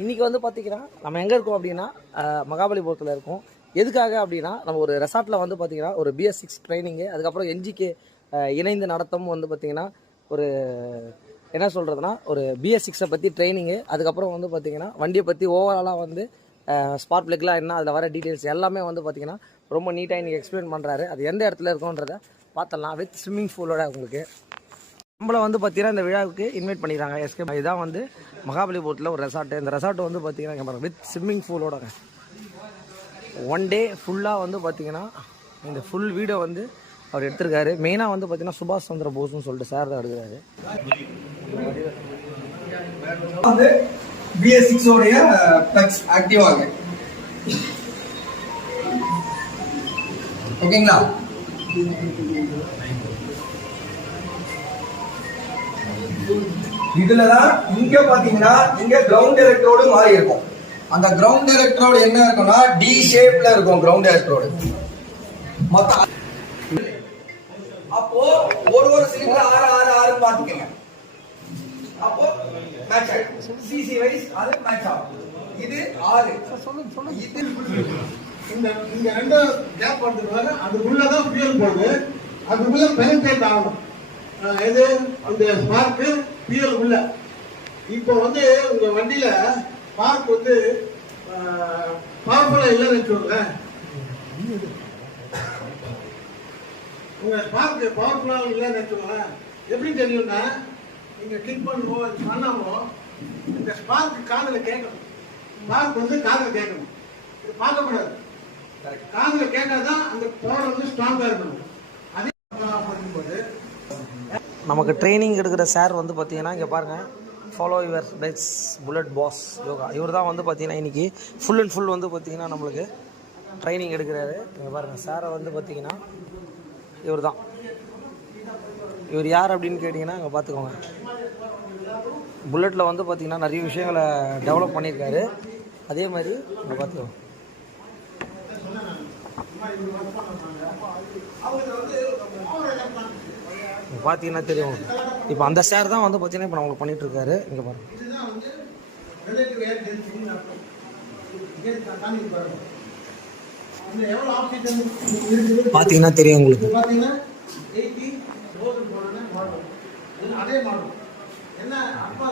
இன்றைக்கி வந்து பார்த்திங்கன்னா நம்ம எங்கே இருக்கோம் அப்படின்னா மகாபலிபுரத்தில் இருக்கோம். எதுக்காக அப்படின்னா நம்ம ஒரு ரெசார்ட்டில் வந்து பார்த்திங்கன்னா ஒரு BS6 ட்ரைனிங்கு, அதுக்கப்புறம் NGK இணைந்து நடத்தவும் வந்து பார்த்திங்கன்னா ஒரு என்ன சொல்கிறதுனா ஒரு BS6 பற்றி ட்ரைனிங்கு, அதுக்கப்புறம் வந்து பார்த்திங்கன்னா வண்டியை பற்றி ஓவராலாக வந்து ஸ்பார்க் பிளக்லாம் என்ன அதில் வர டீட்டெயில்ஸ் எல்லாமே வந்து பார்த்திங்கன்னா ரொம்ப நீட்டாக இன்றைக்கி எக்ஸ்பிளைன் பண்ணுறாரு. அது எந்த இடத்துல இருக்கோன்றதை பார்த்துடலாம் வித் ஸ்விம்மிங் பூலோட. உங்களுக்கு நம்மளை வந்து பார்த்தீங்கன்னா இந்த விழாவுக்கு இன்வைட் பண்ணிடுறாங்க. எஸ்கே இதுதான் வந்து மகாபலிபுரத்தில் ஒரு ரெசார்ட்டு. இந்த ரெசார்ட் வந்து பார்த்தீங்கன்னா வித் ஸ்விம்மிங் பூலோட ஒன் டே ஃபுல்லாக வந்து பார்த்தீங்கன்னா இந்த ஃபுல் வீடியோ வந்து அவர் எடுத்திருக்காரு. மெயினாக வந்து பார்த்தீங்கன்னா சுபாஷ் சந்திர போஸ்ன்னு சொல்லிட்டு சார் தான் எடுக்கிறாரு. வந்து BS6 உடைய டச் ஆக்டிவ் ஆகுது. ஓகேங்களா? இதுலதான் இங்க பாத்தீங்கன்னா இங்க கிரவுண்ட் எலக்ட்ரோடு மாறி இருக்கும். அந்த கிரவுண்ட் எலக்ட்ரோடு என்ன இருக்கும்னா டி ஷேப்ல இருக்கும் கிரவுண்ட் எலக்ட்ரோடு. மொத்தம் அப்போ ஒரு சிலிண்டர் 6 பாத்துக்கங்க. அப்போ மேட்ச் ஆகும். சிசி வைஸ் அது மேட்ச் ஆகும். இது 6 இது இந்த ரெண்டு கேப் பண்றதுனால அதுக்குள்ளதான் ஃபியூல் போகுது. அதுக்குள்ள பெனிட்ரேட் ஆகணும். எது அந்த ஸ்பார்க்கு ஃபியூல் உள்ள. இப்போ வந்து உங்க வண்டியில ஸ்பார்க் வந்து பவர்ஃபுல்லா இல்லைன்னு வச்சுக்கோங்க. உங்க ஸ்பார்க் பவர்ஃபுல்லா இல்லைன்னு வச்சுக்கோங்க. எப்படி தெரியும்னா நீங்க கிளிக் பண்ணுவோம் பண்ணாமோ இந்த ஸ்பார்க் காதுல கேட்கணும். ஸ்பார்க் வந்து காதுல கேட்கணும். இது பார்க்கக்கூடாது. காதுல கேட்டாதான் அந்த பவர் வந்து ஸ்ட்ராங்கா இருக்கணும். அதே பண்ணும்போது நமக்கு ட்ரைனிங் எடுக்கிற சார் வந்து பார்த்தீங்கன்னா இங்கே பாருங்கள், follow your best bullet boss yoga. இவர் தான் வந்து பார்த்தீங்கன்னா இன்றைக்கி ஃபுல் அண்ட் ஃபுல் வந்து பார்த்தீங்கன்னா நம்மளுக்கு ட்ரைனிங் எடுக்கிறாரு. இங்கே பாருங்கள் சாரை வந்து பார்த்தீங்கன்னா இவர் தான். இவர் யார் அப்படின்னு கேட்டிங்கன்னா இங்கே பார்த்துக்கோங்க. புல்லட்டில் வந்து பார்த்திங்கன்னா நிறைய விஷயங்களை டெவலப் பண்ணியிருக்காரு. அதே மாதிரி இங்கே பார்த்துக்கோங்க பார்த்தீங்கன்னா தெரியும். இப்போ அந்த சார் தான் வந்து பார்த்தீங்கன்னா இப்போ நம்மளுக்கு பண்ணிட்டு இருக்காரு. இங்கே பாருங்க பார்த்தீங்கன்னா தெரியும் உங்களுக்கு. அதே மாடல் என்ன அப்பா